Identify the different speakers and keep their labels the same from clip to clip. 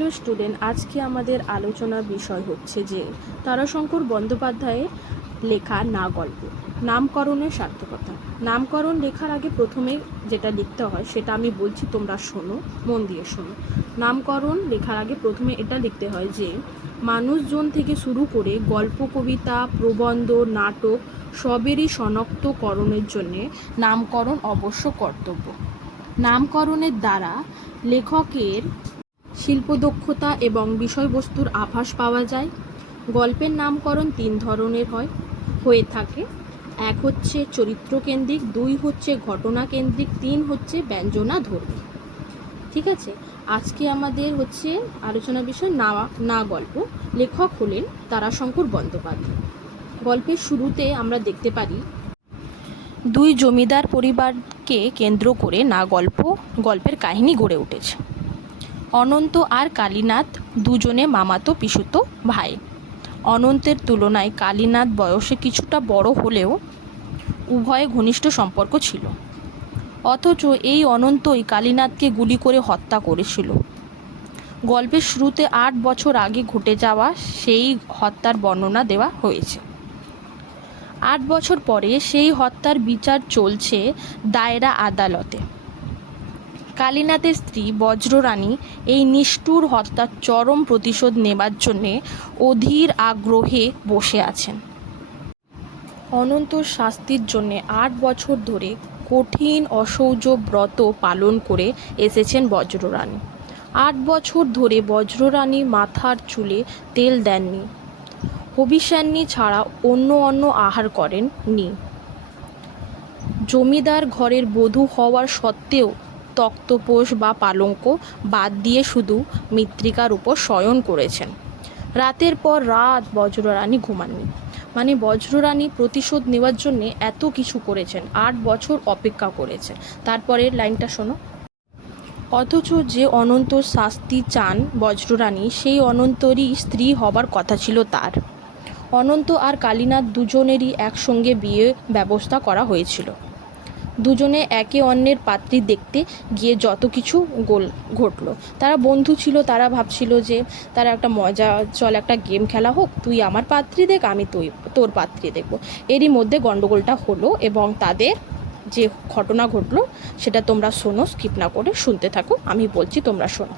Speaker 1: Hello student আজকে আমাদের আলোচনার বিষয় হচ্ছে যে তারাশঙ্কর বন্দ্যোপাধ্যায়ের লেখা না গল্প নামকরণের সার্থকতা। নামকরণ লেখার আগে প্রথমে যেটা লিখতে হয় সেটা আমি বলছি, তোমরা শোনো, মন দিয়ে শোনো। নামকরণ লেখার আগে প্রথমে এটা লিখতে হয় যে মানুষজন থেকে শুরু করে গল্প, কবিতা, প্রবন্ধ, নাটক সবেরই শনাক্তকরণের জন্যে নামকরণ অবশ্য কর্তব্য। নামকরণের দ্বারা লেখকের শিল্পদক্ষতা এবং বিষয়বস্তুর আভাস পাওয়া যায়। গল্পের নামকরণ তিন ধরনের হয়। হয়ে থাকে, এক হচ্ছে চরিত্রকেন্দ্রিক, দুই হচ্ছে ঘটনা কেন্দ্রিক তিন হচ্ছে ব্যঞ্জনা ধর্মী ঠিক আছে? আজকে আমাদের হচ্ছে আলোচনা বিষয় না না গল্প। লেখক হলেন তারাশঙ্কর বন্দ্যোপাধ্যায়। গল্পের শুরুতে আমরা দেখতে পারি, দুই জমিদার পরিবারকে কেন্দ্র করে না গল্প, গল্পের কাহিনী গড়ে উঠেছে। অনন্ত আর কালীনাথ দুজনে মামাতো পিসুতো ভাই। অনন্তের তুলনায় কালীনাথ বয়সে কিছুটা বড় হলেও উভয়ে ঘনিষ্ঠ সম্পর্ক ছিল। অথচ এই অনন্তই কালীনাথকে গুলি করে হত্যা করেছিল। গল্পের শুরুতে আট বছর আগে ঘটে যাওয়া সেই হত্যার বর্ণনা দেওয়া হয়েছে। আট বছর পরে সেই হত্যার বিচার চলছে দায়রা আদালতে। কালীনাথের স্ত্রী বজ্ররানী এই নিষ্ঠুর হত্যার চরম প্রতিশোধ নেবার জন্যে অধীর আগ্রহে বসে আছেন। অনন্ত শাস্তির জন্যে আট বছর ধরে কঠিন অসৌজ ব্রত পালন করে এসেছেন বজ্ররানী। আট বছর ধরে বজ্ররানী মাথার চুলে তেল দেননি। হবিষ্যান্নি ছাড়া অন্য অন্য আহার করেন নি জমিদার ঘরের বধূ হওয়ার সত্ত্বেও তক্তপোষ বা পালঙ্ক বাদ দিয়ে শুধু মৃত্তিকার উপর শয়ন করেছেন। রাতের পর রাত বজ্ররানী ঘুমাননি। মানে বজ্ররানী প্রতিশোধ নেওয়ার জন্যে এত কিছু করেছেন, আট বছর অপেক্ষা করেছেন। তারপরের লাইনটা শোনো। অথচ যে অনন্ত শাস্তি চান বজ্ররানী, সেই অনন্তরই স্ত্রী হবার কথা ছিল তার। অনন্ত আর কালীনাথ দুজনেরই একসঙ্গে বিয়ে ব্যবস্থা করা হয়েছিল। দুজনে একে অন্যের পাত্রী দেখতে গিয়ে যত কিছু গোল ঘটলো। তারা বন্ধু ছিল, তারা ভাবছিল যে তারা একটা মজা, চল একটা গেম খেলা হোক, তুই আমার পাত্রী দেখ, আমি তুই, তোর পাত্রী দেখব। এরই মধ্যে গণ্ডগোলটা হলো এবং তাদের যে ঘটনা ঘটলো, সেটা তোমরা শোনো স্কিপ না করে শুনতে থাকো, আমি বলছি তোমরা শোনো।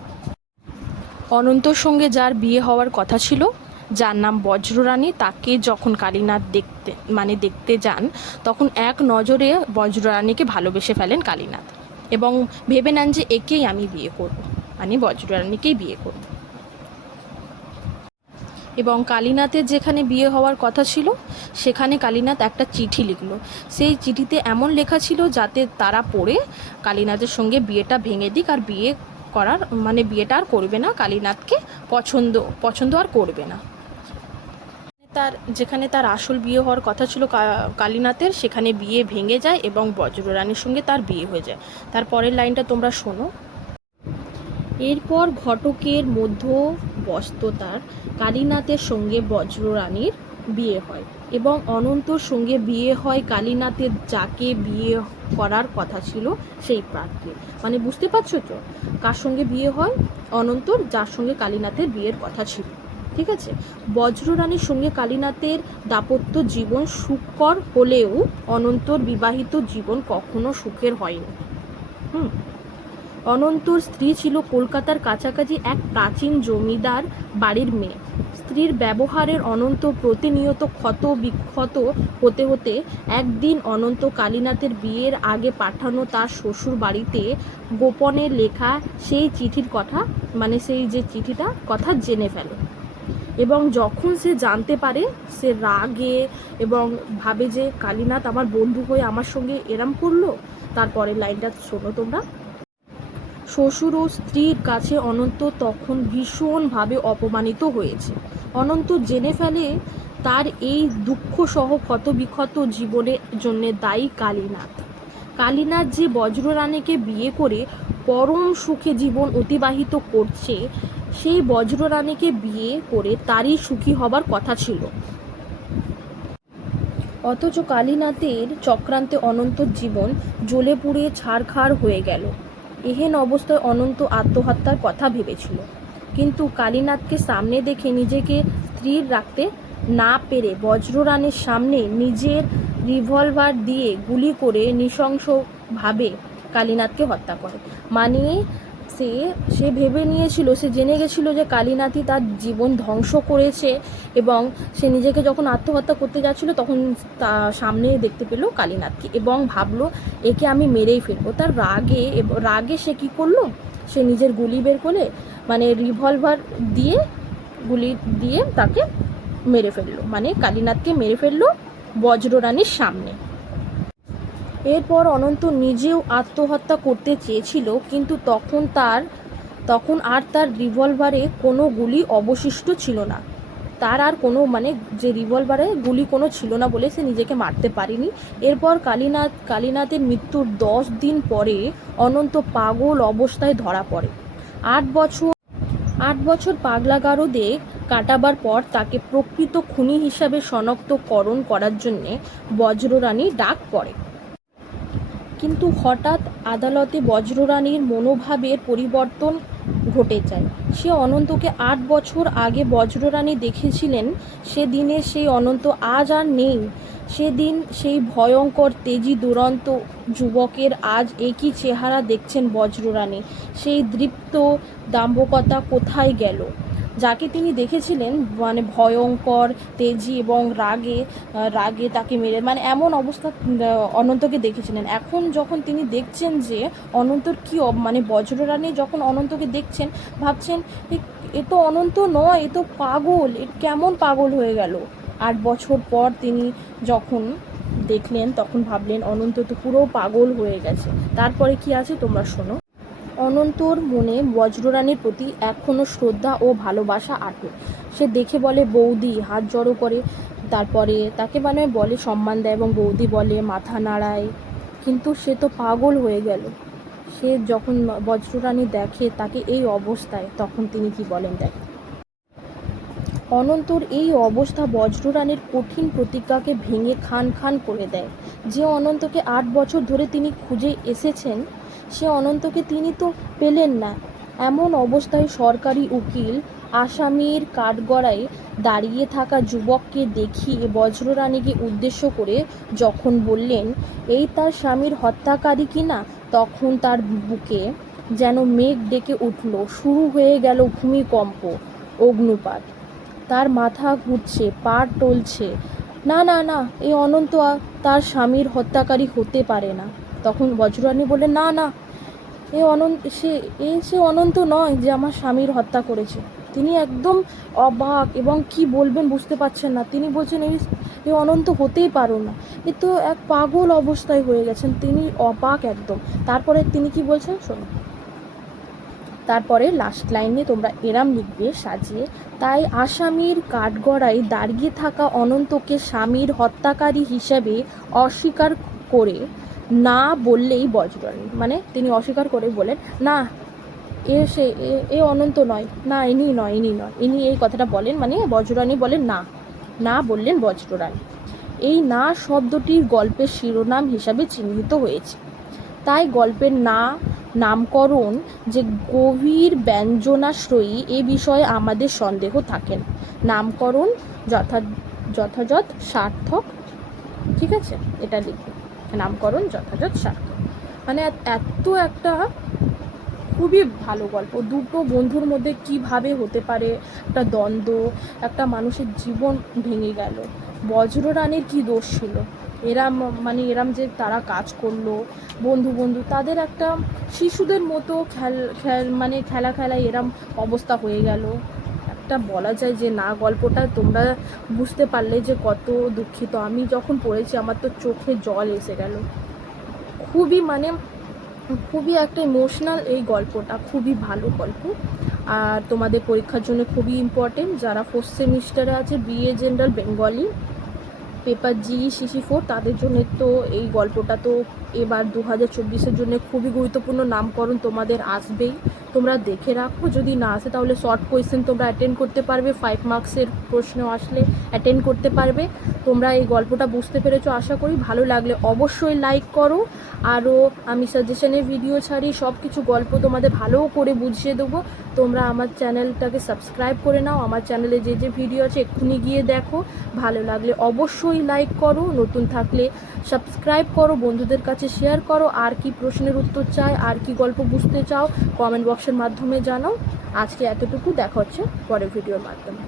Speaker 1: অনন্তর সঙ্গে যার বিয়ে হওয়ার কথা ছিল যার নাম বজ্ররানী, তাকে যখন কালীনাথ দেখতে মানে দেখতে যান, তখন এক নজরে বজ্ররানীকে ভালোবেসে ফেলেন কালীনাথ। এবং ভেবে নেন যে একেই আমি বিয়ে করব মানে বজ্ররানীকেই বিয়ে করব। এবং কালীনাথের যেখানে বিয়ে হওয়ার কথা ছিল, সেখানে কালীনাথ একটা চিঠি লিখলো। সেই চিঠিতে এমন লেখা ছিল যাতে তারা পড়ে কালীনাথের সঙ্গে বিয়েটা ভেঙে দিক আর বিয়ে করার মানে বিয়েটা আর করবে না, কালীনাথকে পছন্দ পছন্দ আর করবে না। তার, যেখানে তার আসল বিয়ে হওয়ার কথা ছিল কালীনাথের, সেখানে বিয়ে ভেঙে যায় এবং বজ্ররানীর সঙ্গে তার বিয়ে হয়ে যায়। তার পরের লাইনটা তোমরা শোনো। এরপর ঘটকের মধ্যবস্ততার কালীনাথের সঙ্গে বজ্ররানীর বিয়ে হয় এবং অনন্তর সঙ্গে বিয়ে হয় কালীনাথের, যাকে বিয়ে করার কথা ছিল সেই প্রার্থী। মানে বুঝতে পারছ তো? কার সঙ্গে বিয়ে হয়? অনন্তর যার সঙ্গে কালীনাথের বিয়ের কথা ছিল। ঠিক আছে? বজ্ররানীর সঙ্গে কালীনাথের দাপত্য জীবন সুখকর হলেও অনন্তর বিবাহিত জীবন কখনো সুখের হয়নি। হুম। অনন্তর স্ত্রী ছিল কলকাতার কাছাকাছি এক প্রাচীন জমিদার বাড়ির মেয়ে। স্ত্রীর ব্যবহারের অনন্ত প্রতিনিয়ত ক্ষত বিক্ষত হতে হতে একদিন অনন্ত কালীনাথের বিয়ের আগে পাঠানো তার শ্বশুর বাড়িতে গোপনে লেখা সেই চিঠির কথা মানে সেই যে চিঠিটা, কথা জেনে ফেলে। এবং যখন সে জানতে পারে, সে রাগে এবং ভাবে যে, কালীনাথ আমার বন্ধু হয়ে আমার সঙ্গে এরম করল? তারপরে লাইনটা শোনো তোমরা। শ্বশুর ও স্ত্রীর কাছে অনন্ত তখন ভীষণভাবে অপমানিত হয়েছে। অনন্ত জেনে ফেলে তার এই দুঃখ সহ ক্ষত বিক্ষত জীবনের জন্যে দায়ী কালীনাথ। কালীনাথ যে বজ্ররানীকে বিয়ে করে পরম সুখে জীবন অতিবাহিত করছে সেই বজ্ররানীকে বিয়ে করে তারই সুখী হবার কথা ছিল। অথচ কালীনাথের চক্রান্তে অনন্তর জীবন জ্বলে পুড়ে ছাড়খাড় হয়ে গেল। এহেন অবস্থায় অনন্ত আত্মহত্যার কথা ভেবেছিল। কিন্তু কালীনাথকে সামনে দেখে নিজেকে স্থির রাখতে না পেরে বজ্ররানীর সামনে নিজের রিভলভার দিয়ে গুলি করে নৃশংসভাবে কালীনাথকে হত্যা করে। মানে সে সে ভেবে নিয়েছিল, সে জেনে গেছিল যে কালীনাথই তার জীবন ধ্বংস করেছে এবং সে নিজেকে যখন আত্মহত্যা করতে যাচ্ছিল তখন তা সামনে দেখতে পেল কালীনাথকে এবং ভাবলো, একে আমি মেরেই ফেলব। তার রাগে রাগে সে কি করল? সে নিজের গুলি বের করে মানে রিভলভার দিয়ে, গুলি দিয়ে তাকে মেরে ফেলল। মানে কালীনাথকে মেরে ফেলল বজ্ররানীর সামনে। এরপর অনন্ত নিজেও আত্মহত্যা করতে চেয়েছিল, কিন্তু তখন তার, তখন আর তার রিভলভারে কোনো গুলি অবশিষ্ট ছিল না। তার আর কোনো মানে যে রিভলভারে গুলি কোনো ছিল না বলে সে নিজেকে মারতে পারেনি। এরপর কালীনাথ, কালীনাথের মৃত্যুর দশ দিন পরে অনন্ত পাগল অবস্থায় ধরা পড়ে। আট বছর আট বছর পাগলাগারদে কাটাবার পর তাকে প্রকৃত খুনি হিসাবে শনাক্তকরণ করার জন্যে বজ্ররানী ডাক পড়ে। কিন্তু হঠাৎ আদালতে বজ্ররানীর মনোভাবের পরিবর্তন ঘটে যায়। সে অনন্তকে আট বছর আগে বজ্ররানী দেখেছিলেন, সেদিনে সেই অনন্ত আজ আর নেই। সেদিন সেই ভয়ঙ্কর, তেজি, দুরন্ত যুবকের আজ একই চেহারা দেখছেন বজ্ররানী। সেই দৃপ্ত দাম্ভকতা কোথায় গেল? যাকে তিনি দেখেছিলেন মানে ভয়ঙ্কর, তেজি এবং রাগে রাগে তাকে মেরে মানে এমন অবস্থা অনন্তকে দেখেছিলেন। এখন যখন তিনি দেখছেন যে অনন্তর কি মানে বজ্ররানী যখন অনন্তকে দেখছেন, ভাবছেন, "এ- এ তো অনন্ত নয়, এ তো পাগল, এ কেমন পাগল হয়ে গেল? আট বছর পর তিনি যখন দেখলেন, তখন ভাবলেন, অনন্ত তো পুরো পাগল হয়ে গেছে। তারপরে কি আছে তোমরা শোনো? অনন্তর মনে বজ্ররানীর প্রতি এখনও শ্রদ্ধা ও ভালোবাসা আটে সে দেখে বলে, বৌদি, হাত জড়ো করে। তারপরে তাকে মানে বলে, সম্মান দেয়। এবং বৌদি বলে, মাথা নাড়ায়। কিন্তু সে তো পাগল হয়ে গেল। সে যখন বজ্ররানী দেখে তাকে এই অবস্থায়, তখন তিনি কি বলেন দেখ। অনন্তর এই অবস্থা বজ্ররানীর কঠিন প্রতিজ্ঞাকে ভেঙে খান খান করে দেয়। যে অনন্তকে আট বছর ধরে তিনি খুঁজে এসেছেন সে অনন্তকে তিনি তো পেলেন না। এমন অবস্থায় সরকারি উকিল আসামির কাঠগড়ায় দাঁড়িয়ে থাকা যুবককে দেখিয়ে বজ্ররানীকে উদ্দেশ্য করে যখন বললেন, এই তার স্বামীর হত্যাকারী কিনা তখন তার বুকে যেন মেঘ ডেকে উঠল। শুরু হয়ে গেল ভূমিকম্প, অগ্নুপাত। তার মাথা ঘুরছে, পা টলছে। না না না এই অনন্ত তার স্বামীর হত্যাকারী হতে পারে না। তখন বজ্ররানী বলে না না এ অনন্ত, সে, এ সে অনন্ত নয় যে আমার স্বামীর হত্যা করেছে। তিনি একদম অবাক এবং কি বলবেন বুঝতে পারছেন না। তিনি বলছেন, এই, এ অনন্ত হতেই পারো না। এ তো এক পাগল অবস্থায় হয়ে গেছেন। তিনি অবাক একদম। তারপরে তিনি কি বলছেন? শোনো। তারপরে লাস্ট লাইনে তোমরা এরাম লিখবে, সাজিয়ে, তাই আসামির কাঠগড়ায় দাঁড়িয়ে থাকা অনন্তকে স্বামীর হত্যাকারী হিসেবে অস্বীকার করে না বললেই বজ্ররানী মানে তিনি অস্বীকার করে বলেন, না, এ সে, এ- অনন্ত নয়। না, ইনি নয় ইনি নয়। ইনি এই কথাটা বলেন মানে বজ্ররানী বলেন, না না বললেন বজ্ররানী। এই না শব্দটির গল্পের শিরোনাম হিসাবে চিহ্নিত হয়েছে। তাই গল্পের না, নামকরণ যে গভীর ব্যঞ্জনাশ্রয়ী এ বিষয়ে আমাদের সন্দেহ থাকে না নামকরণ যথা, যথাযথ সার্থক। ঠিক আছে, এটা লিখবে নামকরণ যথাযথ সার্থক মানে এত- একটা খুবই ভালো গল্প। দুটো বন্ধুর মধ্যে কীভাবে হতে পারে একটা দ্বন্দ্ব, একটা মানুষের জীবন ভেঙে গেল। বজ্র বজ্ররানীর কি দোষ ছিল? এরাম মানে এরাম যে তারা কাজ করল, বন্ধু বন্ধু, তাদের একটা শিশুদের মতো খেল খেল মানে খেলা খেলায় এরাম অবস্থা হয়ে গেল। একটা বলা যায় যে না, গল্পটা তোমরা বুঝতে পারলে যে কত দুঃখিত। আমি যখন পড়েছি, আমার তো চোখে জল এসে গেল। খুবই মানে খুবই একটা ইমোশনাল এই গল্পটা, খুবই ভালো গল্প। আর তোমাদের পরীক্ষার জন্য খুবই ইম্পর্টেন্ট যারা ফোর্থ সেমিস্টারে আছে BA general Bengali paper G CC four তাদের জন্য তো এই গল্পটা তো এবার দু হাজার চব্বিশের জন্য খুবই গুরুত্বপূর্ণ নামকরণ তোমাদের আসবেই। তোমরা দেখে রাখো, যদি না আসে তাহলে শর্ট কোয়েশ্চেন তোমরা অ্যাটেন্ড করতে পারবে ফাইভ মার্কসের প্রশ্ন আসলে অ্যাটেন্ড করতে পারবে। তোমরা এই গল্পটা বুঝতে পেরেছ, আশা করি। ভালো লাগলে অবশ্যই লাইক করো। আরও আমি সাজেশনের ভিডিও ছাড়ি সব কিছু গল্প তোমাদের ভালো করে বুঝিয়ে দেবো। তোমরা আমার চ্যানেলটাকে সাবস্ক্রাইব করে নাও। আমার চ্যানেলে যে যে ভিডিও আছে, এক্ষুনি গিয়ে দেখো। ভালো লাগলে অবশ্যই লাইক করো। নতুন থাকলে সাবস্ক্রাইব করো। বন্ধুদের কাছে শেয়ার করো, আর কি প্রশ্নের উত্তর চাই, আর কি গল্প বুঝতে চাও কমেন্ট বক্সের মাধ্যমে জানাও। আজকে এতটুকু, দেখা হচ্ছে পরের ভিডিওর মাধ্যমে।